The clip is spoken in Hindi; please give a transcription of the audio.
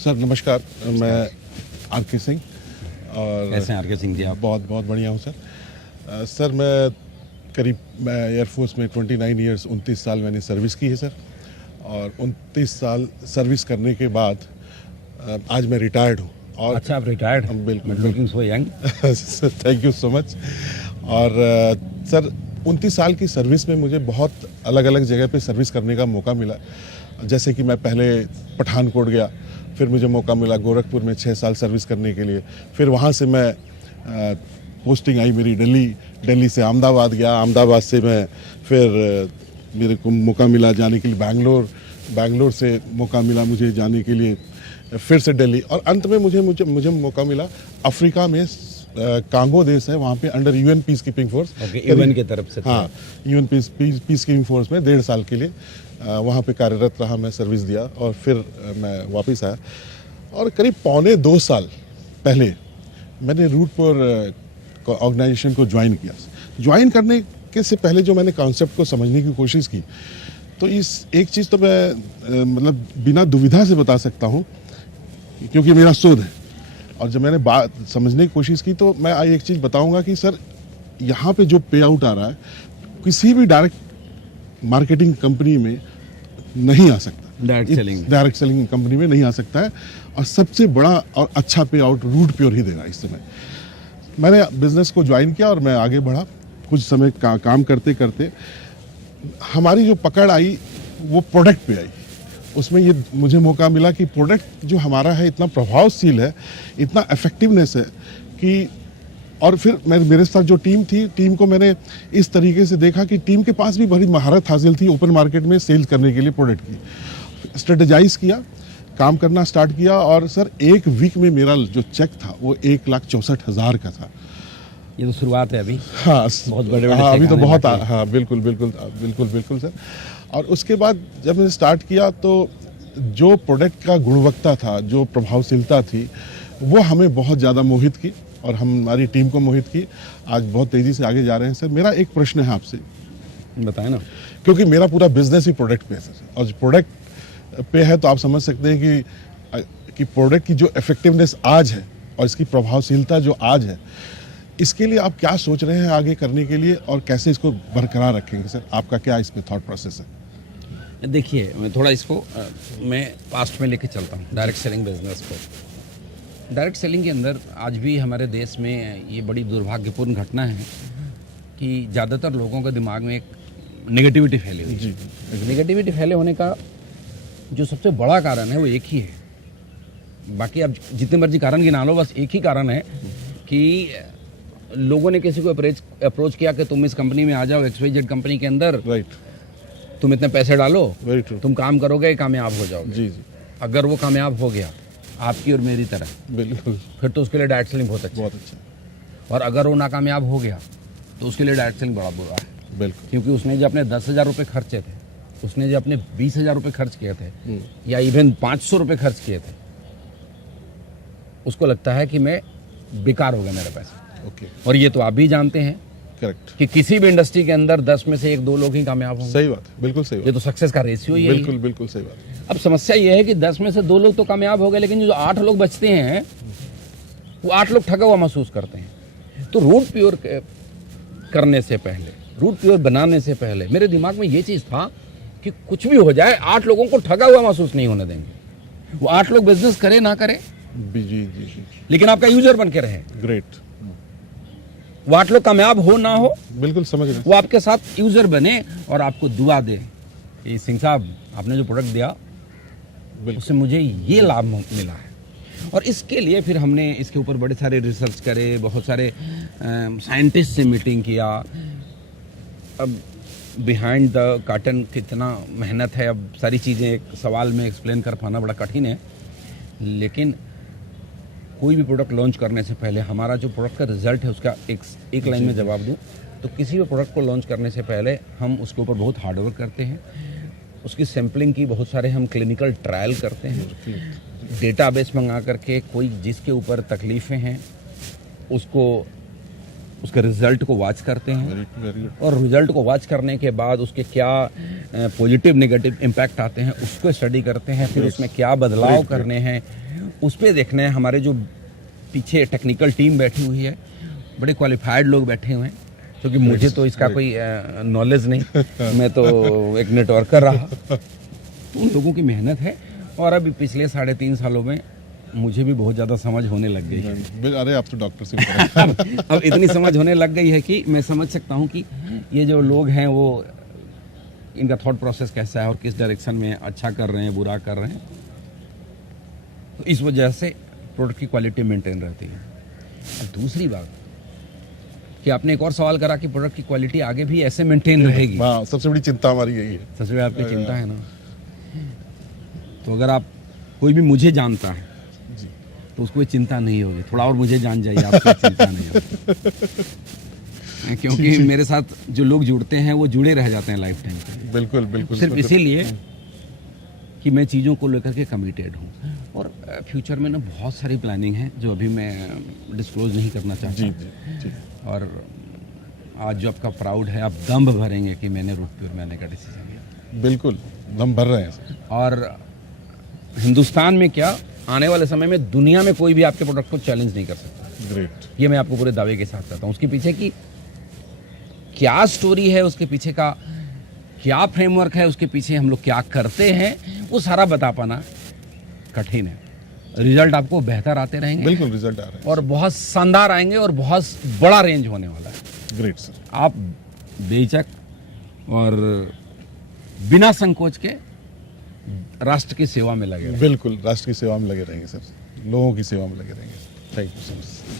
सर नमस्कार, मैं आर के सिंह। और कैसे हैं आर के सिंह जी आप? बहुत बहुत बढ़िया हूँ सर। सर मैं एयरफोर्स में 29 ईयर्स 29 साल मैंने सर्विस की है सर। और 29 साल सर्विस करने के बाद आज मैं रिटायर्ड हूँ। और अच्छा, आप रिटायर्ड? बिल्कुल, looking so young. Thank you so much. और सर 29 साल की सर्विस में मुझे बहुत अलग अलग जगह पे सर्विस करने का मौका मिला। जैसे कि मैं पहले पठानकोट गया, फिर मुझे मौका मिला गोरखपुर में 6 साल सर्विस करने के लिए। फिर वहाँ से मैं पोस्टिंग आई मेरी दिल्ली से अहमदाबाद गया। अहमदाबाद से मैं फिर मेरे को मौका मिला जाने के लिए बैंगलोर से मौका मिला मुझे जाने के लिए, फिर से दिल्ली। और अंत में मुझे मौका मिला अफ्रीका में, कांगो देश है, वहाँ पे under UN peace keeping force, UN की तरफ से। हाँ, यूएन पीस कीपिंग फोर्स में 1.5 साल के लिए वहाँ पे कार्यरत रहा, मैं सर्विस दिया और फिर मैं वापस आया। और करीब 1.25 साल पहले मैंने रूटपोर ऑर्गेनाइजेशन को ज्वाइन किया। ज्वाइन करने के से पहले जो मैंने कॉन्सेप्ट को समझने की कोशिश की, तो इस एक चीज़ तो मैं मतलब बिना दुविधा से बता सकता हूँ, क्योंकि मेरा शोध है। और जब मैंने बात समझने की कोशिश की तो मैं एक चीज़ बताऊंगा कि सर यहाँ पे जो पे आउट आ रहा है किसी भी डायरेक्ट मार्केटिंग कंपनी में नहीं आ सकता, डायरेक्ट सेलिंग कंपनी में नहीं आ सकता है। और सबसे बड़ा और अच्छा पे आउट रूटप्योर ही देगा। इस समय मैंने बिजनेस को ज्वाइन किया और मैं आगे बढ़ा। कुछ समय काम करते करते हमारी जो पकड़ आई वो प्रोडक्ट पे आई। उसमें ये मुझे मौका मिला कि प्रोडक्ट जो हमारा है इतना प्रभावशील है, इतना इफेक्टिवनेस है कि, और फिर मेरे साथ जो टीम थी, टीम को मैंने इस तरीके से देखा कि टीम के पास भी बड़ी महारत हासिल थी ओपन मार्केट में सेल करने के लिए प्रोडक्ट की। स्ट्रेटेजाइज किया, काम करना स्टार्ट किया। और सर एक वीक में मेरा जो चेक था वो 1,64,000 का था। ये तो शुरुआत है अभी। हाँ, बहुत बड़े हाँ, अभी तो बहुत। हाँ, बिल्कुल सर। और उसके बाद जब मैंने स्टार्ट किया तो जो प्रोडक्ट का गुणवत्ता था, जो प्रभावशीलता थी, वो हमें बहुत ज़्यादा मोहित की और हमारी टीम को मोहित की। आज बहुत तेज़ी से आगे जा रहे हैं सर। मेरा एक प्रश्न है आपसे, बताएं ना। क्योंकि मेरा पूरा बिजनेस ही प्रोडक्ट पे है सर, और प्रोडक्ट पे है तो आप समझ सकते हैं कि प्रोडक्ट की जो इफेक्टिवनेस आज है और इसकी प्रभावशीलता जो आज है, इसके लिए आप क्या सोच रहे हैं आगे करने के लिए और कैसे इसको बरकरार रखेंगे सर? आपका क्या इस पे थॉट प्रोसेस है? देखिए, मैं थोड़ा इसको मैं पास्ट में लेके चलता हूँ, डायरेक्ट सेलिंग बिजनेस को। डायरेक्ट सेलिंग के अंदर आज भी हमारे देश में ये बड़ी दुर्भाग्यपूर्ण घटना है कि ज़्यादातर लोगों के दिमाग में एक नेगेटिविटी फैली हुई है। नेगेटिविटी फैले होने का जो सबसे बड़ा कारण है वो एक ही है। बाकी आप जितने मर्जी कारण गिना लो, बस एक ही कारण है कि लोगों ने किसी को अप्रोच किया कि तुम इस कंपनी में आ जाओ, XYZ कंपनी के अंदर, राइट, तुम इतने पैसे डालो, तुम काम करोगे, कामयाब हो जाओगे। जी। अगर वो कामयाब हो गया आपकी और मेरी तरह, बिल्कुल, फिर तो उसके लिए डायरेक्ट सेलिंग बहुत अच्छा। और अगर वो नाकामयाब हो गया तो उसके लिए डायरेक्ट सेलिंग बड़ा बुरा है। बिल्कुल, क्योंकि उसने जो अपने 10,000 रुपये खर्चे थे, उसने जो अपने 20,000 रुपये खर्च किए थे, या इवन 500 रुपये खर्च किए थे, उसको लगता है कि मैं बेकार हो गया मेरे पैसे। और ये तो आप भी जानते हैं, करेक्ट, कि किसी भी इंडस्ट्री के अंदर 10 में से 1-2 लोग ही कामयाब होंगे। सही बात, बिल्कुल सही बात। ये तो सक्सेस का रेशियो ही है। बिल्कुल सही बात। अब समस्या ये है कि 10 में से 2 लोग तो कामयाब हो गए, लेकिन जो 8 लोग बचते हैं वो 8 लोग ठगा हुआ महसूस करते हैं। तो रूट प्योर करने से पहले, रूट प्योर बनाने से पहले मेरे दिमाग में ये चीज़ था कि कुछ भी हो जाए 8 लोगों को ठगा हुआ महसूस नहीं होने देंगे। वो 8 लोग बिजनेस करे ना करे, जी, लेकिन आपका यूजर बन के रहे। ग्रेट। वो 8 लोग कामयाब हो ना हो, बिल्कुल समझ रहे, वो आपके साथ यूजर बने और आपको दुआ दे कि सिंह साहब आपने जो प्रोडक्ट दिया उससे मुझे ये लाभ मिला है। और इसके लिए फिर हमने इसके ऊपर बड़े सारे रिसर्च करे, बहुत सारे साइंटिस्ट से मीटिंग किया। अब बिहाइंड द कर्टन कितना मेहनत है, अब सारी चीज़ें एक सवाल में एक्सप्लेन कर पाना बड़ा कठिन है। लेकिन कोई भी प्रोडक्ट लॉन्च करने से पहले हमारा जो प्रोडक्ट का रिजल्ट है उसका एक लाइन में जवाब दूं तो किसी भी प्रोडक्ट को लॉन्च करने से पहले हम उसके ऊपर बहुत हार्डवर्क करते हैं। उसकी सैम्पलिंग की बहुत सारे हम क्लिनिकल ट्रायल करते हैं, डेटाबेस मंगा करके कोई जिसके ऊपर तकलीफ़ें हैं उसके रिजल्ट को वॉच करते हैं। और रिजल्ट को वॉच करने के बाद उसके क्या पॉजिटिव नेगेटिव इम्पैक्ट आते हैं उसको स्टडी करते हैं। फिर उसमें क्या बदलाव करने हैं उस पर देखना है। हमारे जो पीछे टेक्निकल टीम बैठी हुई है, बड़े क्वालिफाइड लोग बैठे हुए हैं, क्योंकि मुझे तो इसका कोई नॉलेज नहीं, मैं तो एक नेटवर्कर रहा। तो उन लोगों की मेहनत है, और अभी पिछले 3.5 सालों में मुझे भी बहुत ज़्यादा समझ होने लग गई है। अरे आप तो डॉक्टर से भी अब इतनी समझ होने लग गई है कि मैं समझ सकता हूँ कि ये जो लोग हैं वो, इनका थॉट प्रोसेस कैसा है और किस डायरेक्शन में अच्छा कर रहे हैं, बुरा कर रहे हैं। तो इस वजह से प्रोडक्ट की क्वालिटी मेंटेन रहती है। अब दूसरी बात कि आपने एक और सवाल करा कि प्रोडक्ट की क्वालिटी आगे भी ऐसे मेंटेन रहेगी। हाँ, सबसे बड़ी चिंता हमारी यही है। सबसे बड़ी आपकी चिंता है ना। तो अगर आप, कोई भी मुझे जानता है जी, तो उसको ये चिंता नहीं होगी। थोड़ा और मुझे जान जाइए, आपको चिंता नहीं होगी। क्योंकि मेरे साथ जो लोग जुड़ते हैं वो जुड़े रह जाते हैं लाइफ टाइम पे। बिल्कुल बिल्कुल। सिर्फ इसीलिए कि मैं चीज़ों को लेकर के कमिटेड हूँ। और फ्यूचर में ना बहुत सारी प्लानिंग है जो अभी मैं डिस्क्लोज नहीं करना चाहता। जी जी जी। और आज जो आपका प्राउड है, आप दम भरेंगे कि मैंने रूट प्योर में आने का डिसीजन लिया। बिल्कुल दम भर रहे हैं सर। और हिंदुस्तान में क्या, आने वाले समय में दुनिया में कोई भी आपके प्रोडक्ट को चैलेंज नहीं कर सकता। ग्रेट। ये मैं आपको पूरे दावे के साथ कहता हूँ। उसके पीछे की क्या स्टोरी है, उसके पीछे का क्या फ्रेमवर्क है, उसके पीछे हम लोग क्या करते हैं, वो सारा बता पाना कठिन है। रिजल्ट आपको बेहतर आते रहेंगे। बिल्कुल रिजल्ट आ रहे हैं और बहुत शानदार आएंगे और बहुत बड़ा रेंज होने वाला है। Great sir. आप बेझिझक और बिना संकोच के राष्ट्र की सेवा में लगे रहें। बिल्कुल राष्ट्र की सेवा में लगे रहेंगे सर, लोगों की सेवा में लगे रहेंगे। Thank you sir.